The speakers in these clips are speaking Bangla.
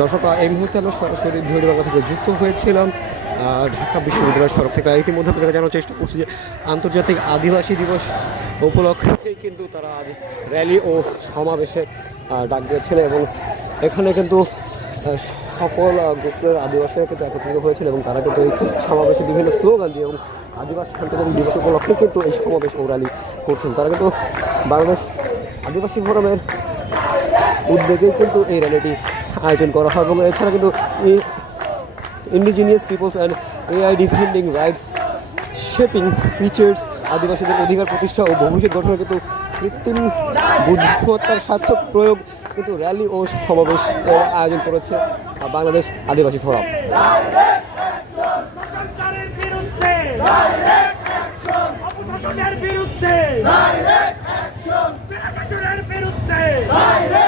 দর্শক, এই মুহূর্তে আমরা সরাসরি ধৈর্যবাগা থেকে যুক্ত হয়েছিলাম। ঢাকা বিশ্ববিদ্যালয়ের সড়ক থেকে। ইতিমধ্যে আপনাদের জানার চেষ্টা করছি যে আন্তর্জাতিক আদিবাসী দিবস উপলক্ষে কিন্তু তারা আজ র্যালি ও সমাবেশে ডাক দিয়েছিল এবং এখানে কিন্তু সকল গোত্রের আদিবাসীরা কিন্তু একত্রিত হয়েছিল এবং তারা কিন্তু এই সমাবেশে বিভিন্ন স্লোগান দিয়ে এবং আদিবাসী আন্তর্জাতিক দিবস উপলক্ষে কিন্তু এই সমাবেশ ও র্যালি করছেন। তারা কিন্তু বাংলাদেশ আদিবাসী ফোরামের উদ্যোগেই কিন্তু এই র্যালিটি আয়োজন করা হয় এবং এছাড়া কিন্তু indigenous peoples and AI defending rights shaping futures আদিবাসীদের অধিকার প্রতিষ্ঠা ও ভবিষ্যৎ গঠনে কিন্তু কৃত্রিম বুদ্ধিমত্তার সার্থক প্রয়োগ কিন্তু র্যালি ও সমাবেশ আয়োজন করেছে বাংলাদেশ আদিবাসী ফোরাম বিরুদ্ধে বিরুদ্ধে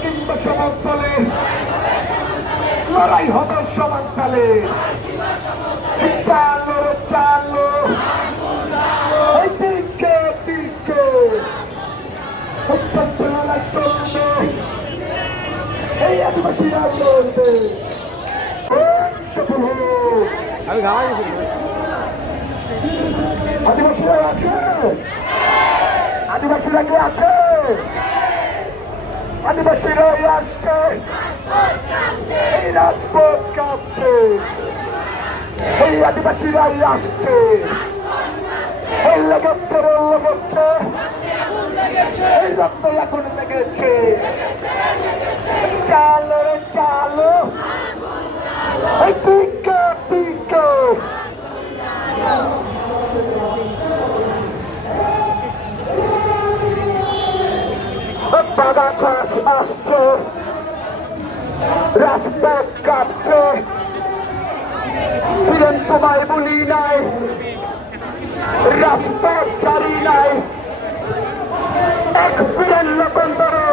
কিংবা সমান্তলে লড়াই হবে সমান্তলে চালো চালো দিকে দিকে অত্যন্ত লড়াই চলবে এই আদিবাসীরা লড়বে সফল হলো আমি গাওয়া আদিবাসীরা আছে। আদিবাসীরা কে আছে? আদিবাসীরাই আসছে? এই রাজপথ কাঁপছে। এই আদিবাসীরাই আসছে। এই লেগেছে, রেল লেগেছে। এই রক্ত এখন লেগেছে চালো রে চালো এই পিকে পিকে বাগাছাস আসছে। রাজপথ কাঁপছে। ফিরেন তোমায় বলি নাই। রাজপথ ছাড়ি নাই। এক ফিরেন লোকন ধরে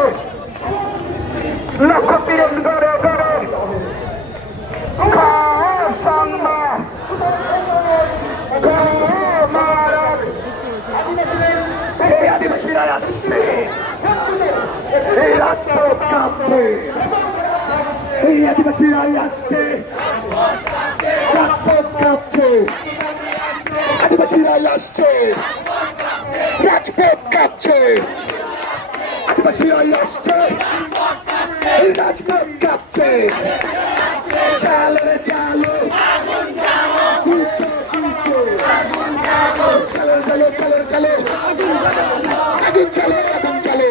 লক্ষ ফিরেন গড়ে গড়ে এই আদিবাসীরা আসছে। রাজপথ কাঁপছে। এই আদিবাসীরাই আসছে। রাজপথ কাঁপছে। আদিবাসীরাই আসছে। রাজপথ কাঁপছে। আদিবাসীরাই আসছে। রাজপথ কাঁপছে রে চালো কুচো কুচো চলো চলো চলো চলো আগুন চলো আগুন চলো